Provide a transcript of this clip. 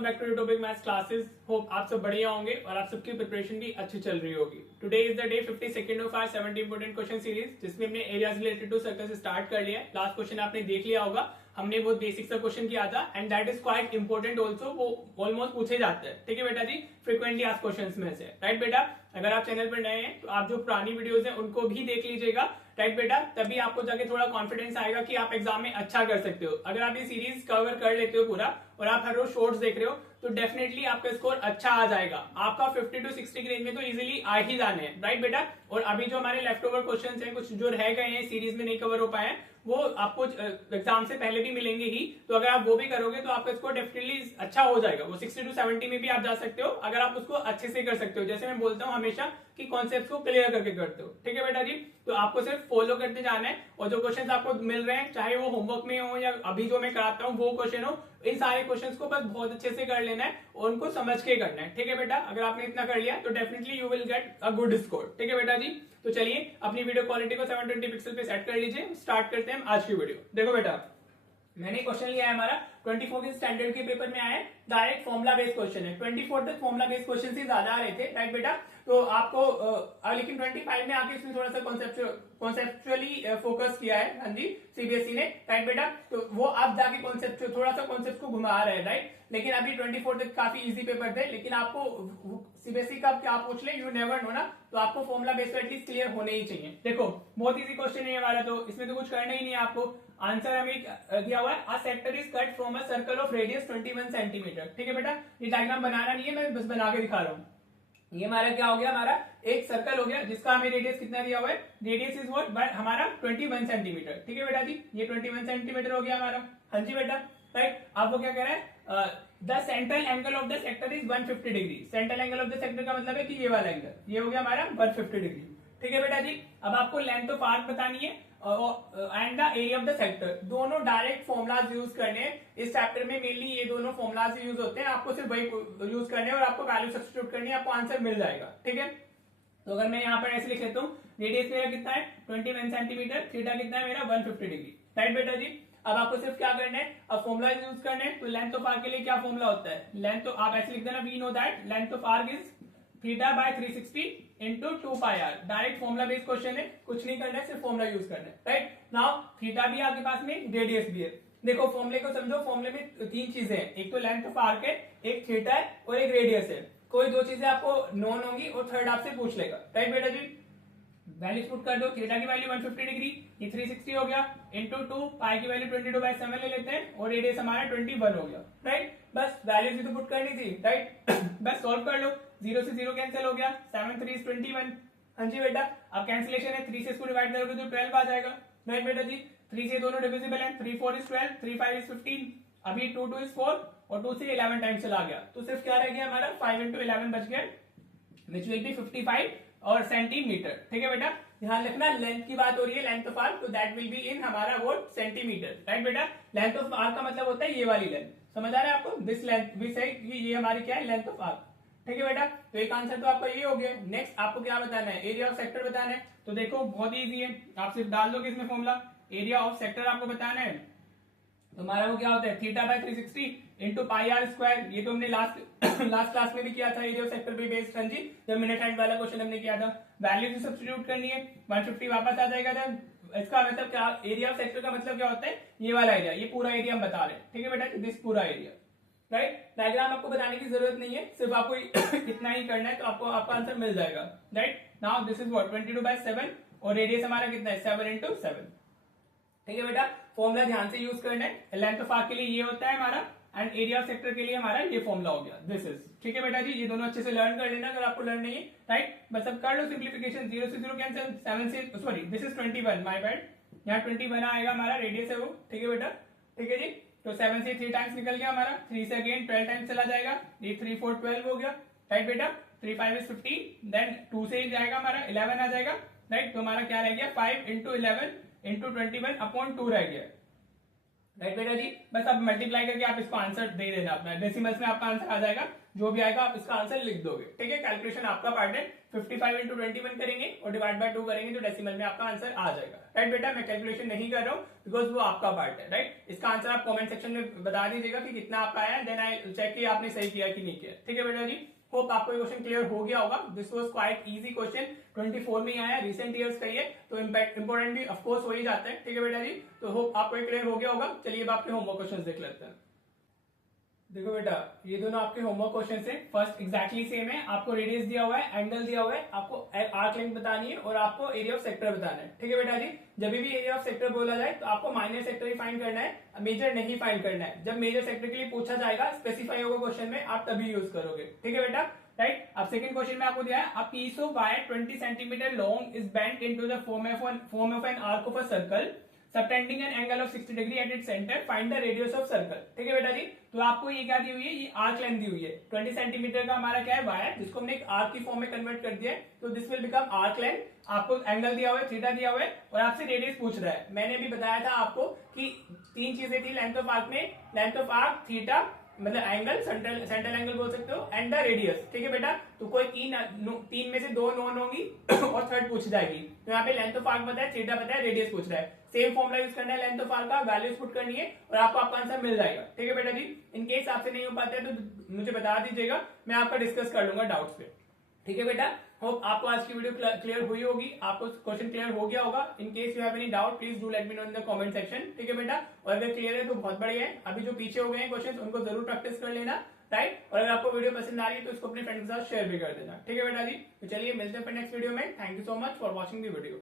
Welcome back to Youtubic maths classes. Hope आप सब बढ़िया होंगे और आप सबकी प्रिपरेशन भी अच्छी चल रही होगी। Today is the day 52nd of our 70 important question series, जिसमें हमने areas related to circle start कर लिया है। लास्ट क्वेश्चन आपने देख लिया होगा, हमने बहुत बेसिक सा क्वेश्चन किया था and that is quite important also. वो ऑलमोस्ट पूछे जाते हैं, ठीक है बेटा जी, फ्रिक्वेंटली आस्क्ड क्वेश्चंस में से। राइट बेटा, अगर आप चैनल पर नए हैं तो आप जो पुरानी वीडियोस हैं उनको भी देख लीजिएगा। राइट बेटा, तभी आपको जाके थोड़ा कॉन्फिडेंस आएगा कि आप एग्जाम में अच्छा कर सकते हो। अगर आप ये सीरीज कवर कर लेते हो पूरा और आप हर रोज शॉर्ट्स देख रहे हो तो डेफिनेटली आपका स्कोर अच्छा आ जाएगा। आपका 50 to 60 की रेंज में तो इजीली आ ही जाने हैं। राइट बेटा, और अभी जो हमारे लेफ्ट ओवर क्वेश्चन हैं, कुछ जो रह गए हैं सीरीज में नहीं कवर हो पाए हैं, वो आपको एग्जाम से पहले भी मिलेंगे ही। तो अगर आप वो भी करोगे तो आपका स्कोर डेफिनेटली अच्छा हो जाएगा। वो 60 to 70 में भी आप जा सकते हो अगर आप उसको अच्छे से कर सकते हो। जैसे मैं बोलता हूँ हमेशा कि कॉन्सेप्ट को क्लियर करके करते हो, ठीक है बेटा जी। तो आपको सिर्फ फॉलो करते जाना है और जो क्वेश्चन आपको मिल रहे हैं, चाहे वो होमवर्क में हो या अभी जो मैं कराता हूँ वो क्वेश्चन हो, इन सारे क्वेश्चंस को बस बहुत अच्छे से कर लेना है और उनको समझ के करना है, ठीक है बेटा। अगर आपने इतना कर लिया तो definitely you will get a good score, ठीक है बेटा जी। तो चलिए अपनी वीडियो क्वालिटी को 720 पिक्सल पे सेट कर लीजिए। स्टार्ट करते हैं आज की वीडियो। देखो बेटा, मैंने क्वेश्चन लिया है हमारा 24 के स्टैंडर्ड के पेपर में आया है, डायरेक्ट फॉर्मुला बेस्ड क्वेश्चन है। 24 तक फॉर्मुला बेस्ड क्वेश्चन ही ज्यादा आ रहे थे, राइट बेटा। तो आपको लेकिन 25 में आके इसमें थोड़ा सा कॉन्सेप्चुअली फोकस किया है, हाँ जी, सीबीएसई ने, राइट बेटा। तो वो आप जाके कॉन्सेप्ट थोड़ा सा कॉन्सेप्ट को घुमा रहे हैं, राइट। लेकिन अभी 24 तक काफी इजी पेपर थे, लेकिन आपको सीबीएसई का क्या पूछ ले, यू नेवर नो ना, तो आपको फॉर्मुला बेस्ड एटलीस्ट क्लियर होने ही चाहिए। देखो बहुत इजी क्वेश्चन है ये वाला, तो इसमें तो कुछ करना ही नहीं है आपको। आंसर हमें दिया हुआ है, a sector is cut from a circle of radius 21 centimetre, ठीक है बेटा। ये डायग्राम बनाना नहीं है, मैं बस बना के दिखा रहा हूँ। ये हमारा क्या हो गया, हमारा एक सर्कल हो गया जिसका हमें रेडियस कितना दिया हुआ है, रेडियस इज व्हाट, बट हमारा 21 सेंटीमीटर, ठीक है बेटा जी। ये 21 सेंटीमीटर हो गया हमारा, हाँ जी बेटा, राइट। आपको क्या कह रहा है, the central angle of the sector is 150 degree. Central angle of the sector का मतलब है कि ये वाला एंगल, ये हो गया हमारा 150 डिग्री, ठीक है बेटा जी। अब आपको लेंथ ऑफ आर्क बतानी है and the area of the sector, दोनों डायरेक्ट फॉर्मुलाज यूज करने हैं। इस चैप्टर में मेनली ये दोनों फॉर्मुलाज यूज होते हैं, आपको सिर्फ वही यूज करने हैं और आपको वैल्यू सब्स्टिट्यूट करनी है, आपको आंसर मिल जाएगा, ठीक है। तो अगर मैं यहाँ पर ऐसे लिख लेता हूँ, रेडियस मेरा कितना है 21 सेंटीमीटर, थीटा कितना है मेरा 150 डिग्री, राइट बेटा जी। अब आपको सिर्फ क्या करना है, अब फॉर्मुला यूज करना है। तो लेंथ ऑफ आर्क के लिए क्या फॉर्मुला होता है, लेंथ तो आप ऐसे लिख देना, we know that length of arc is theta by 360 into 2 pi r. Direct formula based question है, कुछ नहीं करना है, सिर्फ फॉर्मुला यूज करना है, राइट। नाउ थीटा भी आपके पास में, रेडियस भी है। देखो फॉर्मुले को समझो, फॉर्मुले में तीन चीजें हैं, एक तो लेंथ ऑफ आर्क है, एक थीटा है और एक रेडियस है। कोई दो चीजें आपको नॉन होंगी और थर्ड आपसे पूछ लेगा, राइट बेटा जी। वैल्यूज पुट कर दो, थीटा की वैल्यू 150 डिग्री, ये 360 हो गया, इंटू 2, पाई की वैल्यू 22/7 ले लेते हैं और रेडियस हमारा 21 हो गया, राइट। बस वैल्यूज ही तो पुट करनी थी, राइट। बस सॉल्व कर लो, 0 से 0 कैंसिल हो गया, 7 3 is 21, हाँ जी बेटा। अब कैंसिलेशन है, 3 से इसको डिवाइड करोगे तो 12 आ जाएगा, राइट बेटा जी। 3 से दोनों डिविजिबल है, 3 4 is 12, 3 5 is 15, अभी 2 2 is 4 और 2 से 11 टाइम चला गया, तो सिर्फ क्या रह गया हमारा 5 into 11 बच गया, विच विल बी 55 और सेंटीमीटर, ठीक है बेटा। ध्यान रखना लेंथ की बात हो रही है, लेंथ ऑफ आर्क, तो दैट विल बी इन हमारा वो सेंटीमीटर, राइट बेटा। लेंथ ऑफ आर्क का मतलब होता है ये वाली लेंथ, समझ आ रहा है आपको, दिस लेंथ विच है, ये हमारी क्या है, लेंथ ऑफ आर्क, ठीक है बेटा। तो एक आंसर तो आपका ये हो गया। नेक्स्ट आपको क्या बताना है, एरिया ऑफ सेक्टर बताना है। तो देखो बहुत इजी है, आप सिर्फ डाल दोगे इसमें फॉर्मुला, एरिया ऑफ सेक्टर आपको बताना है। तो हमारा वो क्या होता है, theta by 360 into pi r square. ये तो हमने लास्ट क्लास में भी किया था, एरिया ऑफ सेक्टर पे बेस्ड, हाँ जी, जब मिनट हैंड वाला क्वेश्चन हमने किया था। वैल्यू से सब्स्टिट्यूट करनी है, 150 वापस आ जाएगा। जब इसका मतलब क्या, एरिया ऑफ सेक्टर का मतलब क्या होता है, ये वाला एरिया, ये पूरा एरिया हम बता रहे हैं, ठीक है बेटा, दिस पूरा एरिया, राइट। डायग्राम आपको बताने की जरूरत नहीं है, सिर्फ आपको इतना ही करना है तो आपको आपका आंसर मिल जाएगा, right. Now this is what 22/7 और रेडियस हमारा कितना है 7 into 7, ठीक है बेटा। फॉर्मुला ध्यान से यूज करना है, लेंथ ऑफ आर्क के लिए ये होता है हमारा एंड एरिया ऑफ सेक्टर के लिए हमारा ये फॉर्मुला हो गया, दिस इज, ठीक है बेटा जी। ये दोनों अच्छे से लर्न कर लेना अगर आपको लर्न नहीं है, राइट। बस अब कर लो सिंप्लीफिकेशन, 0 से 0 कैंसिल, 7 से, sorry this is 21, my bad, यहाँ 21 आएगा हमारा, रेडियस है वो, ठीक है बेटा, ठीक है जी। तो 7 से 3 टाइम्स निकल गया हमारा, 3 से अगेन 12 टाइम्स चला जाएगा, ये 3 4 12 हो गया, राइट बेटा। 3 5 is 15, देन 2 से ही जाएगा हमारा 11 आ जाएगा, राइट। तो हमारा क्या रह गया 5 into 11 into 21/2 रह गया, राइट बेटा जी। बस अब मल्टीप्लाई करके आप इसको आंसर दे देना, अपना डेसिमल्स में आपका आंसर आ जाएगा, जो भी आएगा आप इसका आंसर लिख दोगे, ठीक है। कैलकुलेशन आपका पार्ट है, 55 इंटू 21 करेंगे और डिवाइड बाय 2 करेंगे तो डेसिमल में आपका आंसर आ जाएगा। राइट बेटा, मैं कैलकुलेशन नहीं कर रहा हूँ बिकॉज वो आपका पार्ट है। राइट, इसका आंसर आप कमेंट सेक्शन में बता दीजिएगा कि कितना आपका आया, देन आई चेक कि आपने सही किया कि नहीं किया। ठीक है बेटा जी, होप आपको क्वेश्चन क्लियर हो गया होगा। This was quite easy question, 24 में आया, रिसेंट ईयर्स का ये, तो इंपॉर्टेंट भी ऑफ कोर्स हो ही जाता है। ठीक है बेटा जी, तो होप आपको क्लियर हो गया होगा। चलिए अब आपके होमवर्क क्वेश्चन देख लेते हैं। देखो बेटा, ये दोनों आपके होमवर्क क्वेश्चन है। फर्स्ट एग्जैक्टली सेम है, आपको रेडियस दिया हुआ है, एंगल दिया हुआ है, आपको आर्क लेंथ बतानी है और आपको एरिया ऑफ सेक्टर बताना है। ठीक है बेटा जी, जब भी एरिया ऑफ सेक्टर बोला जाए तो आपको माइनर सेक्टर ही फाइंड करना है, मेजर नहीं फाइंड करना है। जब मेजर सेक्टर के लिए पूछा जाएगा, स्पेसिफाई होगा क्वेश्चन में, आप तभी यूज करोगे। ठीक है बेटा, राइट। अब सेकंड क्वेश्चन में आपको दिया है, a piece of wire 20 centimetre long is bent into the form of an arc of a circle subtending an angle of 60 degree at it centre, find the radius of circle. ठीक है बेटा जी, तो आपको ये क्या दी हुई है, ये आर्क लेंथ दी हुई है। 20 सेंटीमीटर का हमारा क्या है, वायर, जिसको हमने एक आर्क की फॉर्म में कन्वर्ट कर दिया है, तो this will become arc length. आपको एंगल दिया हुआ है, थीटा दिया हुआ है, और आपसे रेडियस पूछ रहा है। मैंने भी बताया था आपको कि 3 चीजें थी लेंथ ऑफ आर्क में, लेंथ ऑफ आर्क, थीटा मतलब एंगल, सेंट्रल एंगल बोल सकते हो, एंड द रेडियस। ठीक है बेटा, तो कोई तीन में से 2 नॉन होंगी और थर्ड पूछ जाएगी। तो यहाँ पे लेंथ ऑफ आर्क पता है, थीटा पता है, रेडियस पूछ रहा है। सेम फॉर्मुला यूज करना है, लेंथ ऑफ आर्क का वैल्यूज पुट करनी है और आपको आपका आंसर मिल जाएगा। ठीक है बेटा जी, इन केस आपसे नहीं हो पाता है तो मुझे बता दीजिएगा, मैं आपका डिस्कस कर लूंगा डाउट्स पे। ठीक है बेटा, होप आपको आज की वीडियो क्लियर हुई होगी, आपको क्वेश्चन क्लियर हो गया होगा। In case you have any doubt please do let me know in the comment section. ठीक है बेटा, और अगर क्लियर है तो बहुत बढ़िया है। अभी जो पीछे हो गए हैं क्वेश्चन उनको जरूर प्रैक्टिस कर लेना। राइट, और अगर आपको वीडियो पसंद आ रही है तो इसको अपने फ्रेंड के साथ शेयर भी कर देना। ठीक है बेटा जी, तो चलिए मिलते हैं नेक्स्ट वीडियो में। Thank you so much for watching the video.